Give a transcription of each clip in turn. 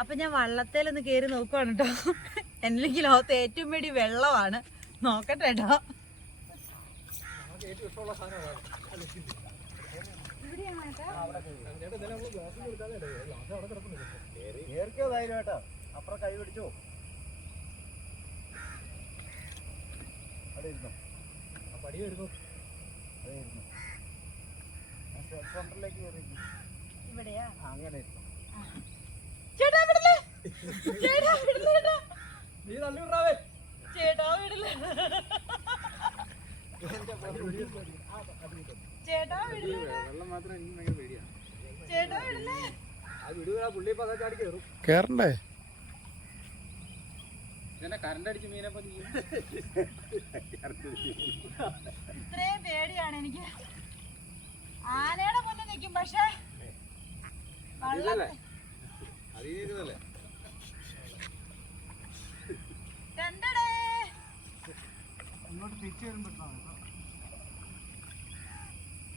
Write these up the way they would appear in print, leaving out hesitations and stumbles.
അപ്പൊ ഞാൻ വള്ളത്തേലൊന്ന് കേറി നോക്കുവാണ് കേട്ടോ. എനിക്ക് ലോകത്ത് ഏറ്റവും വേണ്ടി വെള്ളമാണ്. നോക്കട്ടെ കേട്ടോ. അപ്പുറം കൈ പിടിച്ചോ. അവിടെ ഇരുന്നോ. ആ പടി വരുന്നു. അതേ ഇരുന്നു. സെന്ററിലേക്ക് കയറി ഇവിടെയാ അങ്ങനെ ഇരുന്നു. ചേട്ടാ വിടില്ലേ? ചേട്ടാ വിടില്ലേ? നീ തള്ളി വിടാവേ. ചേട്ടാ വിടില്ലേ? ചേട്ടാ വിടില്ലേ? വെള്ളം മാത്രം എനിക്ക് ഭയങ്കര പേടിയാണ്. ചേട്ടാ വിടില്ലേ? അത് വിടുക. പുള്ളി ഇപ്പൊ അതാ ചാടി കയറും. കേറണ്ടേ? കറണ്ട് അടിച്ച് മീനെ ഇത്രയും പേടിയാണ് എനിക്ക്. ആനയുടെ മുന്നിൽ നിൽക്കും, പക്ഷെ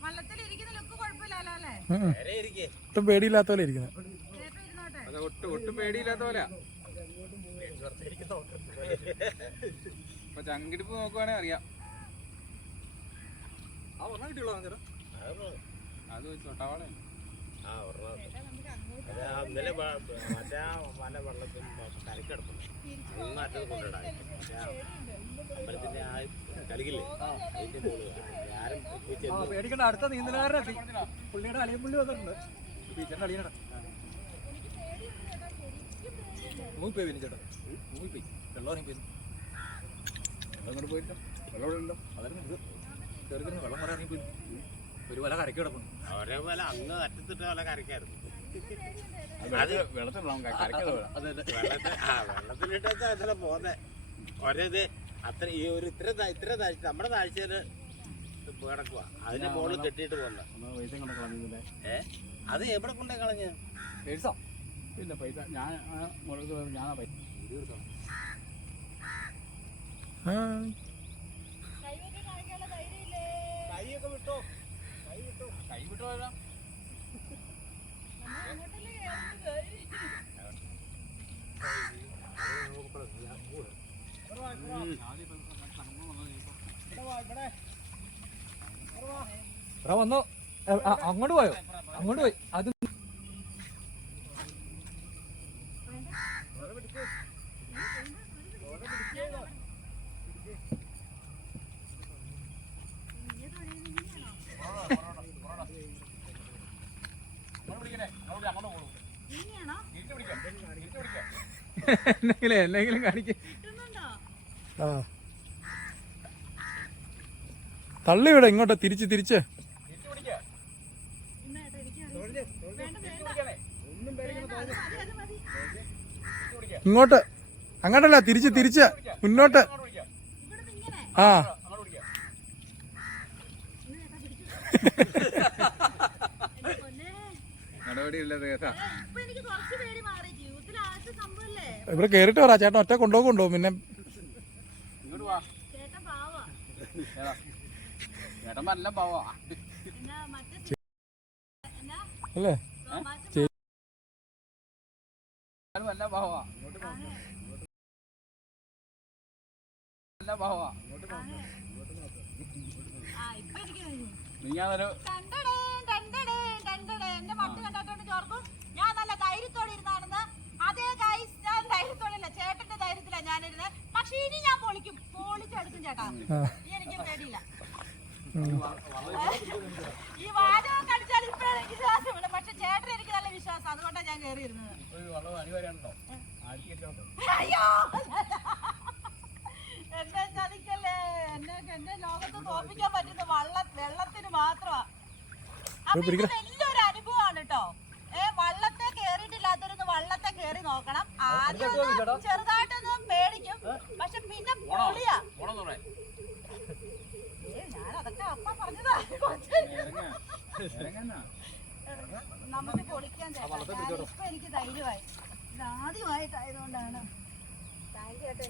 വള്ളത്തിൽ ഇരിക്കുന്ന ലുക്ക് കുഴപ്പമില്ലല്ലോ അല്ലേ? ഒട്ടും പേടിയില്ലാത്ത പോലെ ഇരിക്കുന്നത്. ഒട്ടും പേടിയില്ലാത്ത പോലെ. ചങ്കിടിപ്പ് നോക്കുവാണെങ്കിൽ അറിയാം. അത് ചൊട്ടാവാളെ പേടിക്കണ്ട. അടുത്ത നീന്തലുകാരനെത്തി. പുള്ളിയുടെ അളിയൻപുള്ളി വന്നിട്ടുണ്ട്. ടീച്ചറിന്റെ അളിയനട മൂപ്പോയി പിന്നെ ചേട്ടാ. മൂപ്പോയി വെള്ളം ഇറങ്ങി പോയിരുന്നു. വെള്ളം കൊണ്ട് പോയില്ല. വെള്ളം ഇവിടെ ഉണ്ടോ? അതായിരുന്നു ഇത് കയറി വെള്ളം കുറെ ഇറങ്ങി പോയി. ഒരു വല കരക്ക് കിടക്കുന്നു. ഒരേ പോലെ അങ്ങ് അറ്റത്തിട്ട് വല കരക്കായിരുന്നു. വെള്ളത്തിലിട്ടാ അതിലെ പോന്നെ ഒരേത് അത്ര ഈ ഒരു ഇത്ര താഴ്ച നമ്മുടെ താഴ്ചയില് കിടക്കുക. അതിന്റെ മുകളിൽ കെട്ടിയിട്ട് പോന്ന. അത് എവിടെ കൊണ്ടേ കളഞ്ഞ പൈസ ഇല്ല. പൈസ ഞാൻ ഞാനാ പൈസ കൈയൊക്കെ വിട്ടോ. കൈ വിട്ടോ. വന്നോ. അങ്ങോട്ട് പോയോ? അങ്ങോട്ട് പോയി. അത് എന്തെങ്കിലും കാണിക്ക. തള്ളി വിട ഇങ്ങോട്ട്. തിരിച്ച് ഇങ്ങോട്ട്. അങ്ങോട്ടല്ല, തിരിച്ച് മുന്നോട്ട്. ആ ഇവിടെ കേറിട്ട് പറ. ചേട്ടൻ ഒറ്റ കൊണ്ടുപോകുണ്ടോ? പിന്നെ ചേട്ടൻ നല്ല പാവാ അല്ലേ? നല്ല പാവാ. നല്ല പാവാ. നീയാണൊരു എന്റെ മട്ട് കണ്ടോണ്ട് ചോർക്കും. ഞാൻ നല്ല ധൈര്യത്തോടെ ഇരുന്നാണെന്ന്. അതേ ഗൈസ്, ഞാൻ ധൈര്യത്തോടെയല്ല, ചേട്ടന്റെ ധൈര്യത്തിലാണ് ഞാനിരുന്നത്. പക്ഷെ ഇനി ഞാൻ പൊളിച്ചെടുക്കും ചേട്ടാ. എനിക്ക് പേടിയില്ല. ഈ വാചകം കടിച്ചാൽ ഇപ്പോഴാണ് എനിക്ക് വിശ്വാസമില്ല. പക്ഷെ ചേട്ടൻ എനിക്ക് നല്ല വിശ്വാസം. അതുകൊണ്ടാണ് ഞാൻ കയറിയിരുന്നത്. അയ്യോ, എന്നെ ചതിക്കല്ലേ. എന്നെ ലോകത്ത് തോപ്പിക്കാൻ പറ്റുന്ന വെള്ളത്തിന് മാത്രമാ. അപ്പൊ വലിയൊരു അനുഭവമാണ് കേട്ടോ. വള്ളത്തെ കേറിയിട്ടില്ലാത്തവരൊന്ന് വള്ളത്തെ കേറി നോക്കണം. ആദ്യം ചെറുതായിട്ടൊന്ന് പേടിക്കും, പക്ഷെ പിന്നെ പൊളിയാ. ഞാൻ അതൊക്കെ അപ്പ പറഞ്ഞതാ. നമുക്ക് പൊളിക്കാൻ ചേട്ടാ. ഇപ്പൊ എനിക്ക് ധൈര്യമായി. ഇത് ആദ്യമായിട്ടായതുകൊണ്ടാണ്. Thank you.